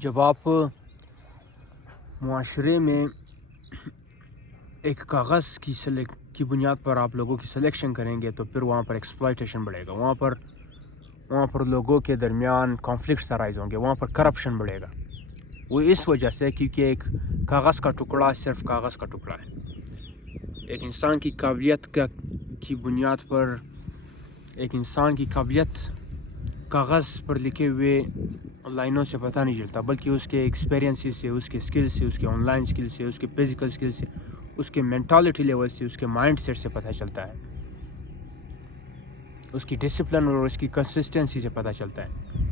جب آپ معاشرے میں ایک کاغذ کی بنیاد پر آپ لوگوں کی سلیکشن کریں گے تو پھر وہاں پر ایکسپلائٹیشن بڑھے گا، وہاں پر لوگوں کے درمیان کانفلکٹس ارائز ہوں گے، وہاں پر کرپشن بڑھے گا۔ وہ اس وجہ سے کیونکہ ایک کاغذ کا ٹکڑا صرف کاغذ کا ٹکڑا ہے۔ ایک انسان کی قابلیت کی بنیاد پر ایک انسان کی قابلیت کاغذ پر لکھے ہوئے لائنوں سے پتہ نہیں چلتا، بلکہ اس کے ایکسپیرینسز سے، اس کے اسکل سے، اس کے آن لائن اسکل سے، اس کے فزیکل اسکل سے، اس کے مینٹالٹی لیول سے، اس کے مائنڈ سیٹ سے پتہ چلتا ہے، اس کی ڈسپلن اور اس کی کنسسٹنسی سے پتہ چلتا ہے۔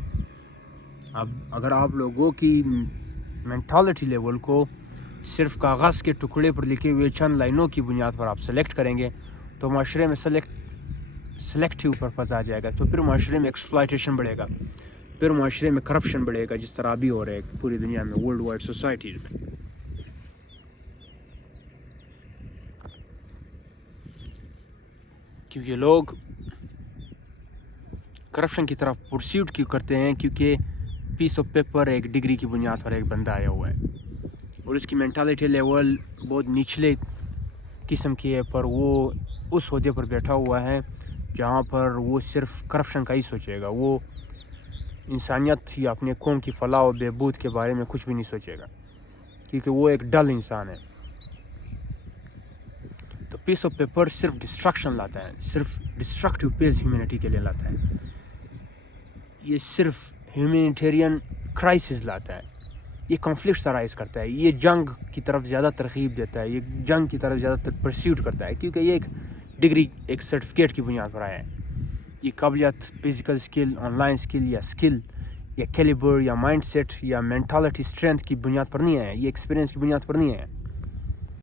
اب اگر آپ لوگوں کی مینٹالٹی لیول کو صرف کاغذ کے ٹکڑے پر لکھے ہوئے چند لائنوں کی بنیاد پر آپ سلیکٹ کریں گے تو معاشرے میں سلیکٹیو پرپز آ جائے گا، تو پھر معاشرے میں ایکسپلائٹیشن بڑھے گا، پھر معاشرے میں کرپشن بڑھے گا، جس طرح ابھی ہو رہا ہے پوری دنیا میں، ورلڈ وائڈ سوسائٹیز میں۔ کیونکہ لوگ کرپشن کی طرف پرسیوٹ کیوں کرتے ہیں؟ کیونکہ پیس آف پیپر ایک ڈگری کی بنیاد پر ایک بندہ آیا ہوا ہے اور اس کی مینٹالٹی لیول بہت نچلے قسم کی ہے، پر وہ اس عہدے پر بیٹھا ہوا ہے جہاں پر وہ صرف کرپشن کا ہی سوچے گا، وہ انسانیت یا اپنے قوم کی فلاح و بہبود کے بارے میں کچھ بھی نہیں سوچے گا، کیونکہ وہ ایک ڈل انسان ہے۔ تو پیس آف پیپر صرف ڈسٹرکشن لاتا ہے، صرف ڈسٹرکٹیو پیس ہیومینٹی کے لیے لاتا ہے، یہ صرف ہیومینیٹیرین کرائسس لاتا ہے، یہ کانفلکٹس ارائز کرتا ہے، یہ جنگ کی طرف زیادہ ترغیب دیتا ہے، یہ جنگ کی طرف زیادہ پرسیوٹ کرتا ہے، کیونکہ یہ ایک ڈگری، ایک سرٹیفکیٹ کی بنیاد پر آیا ہے۔ یہ قابلیت physical skill, on line skill یا کیلیبر یا مائنڈ سیٹ یا مینٹالٹی اسٹرینتھ کی بنیاد پر نہیں ہے، یہ ایکسپیرینس کی بنیاد پر نہیں ہے۔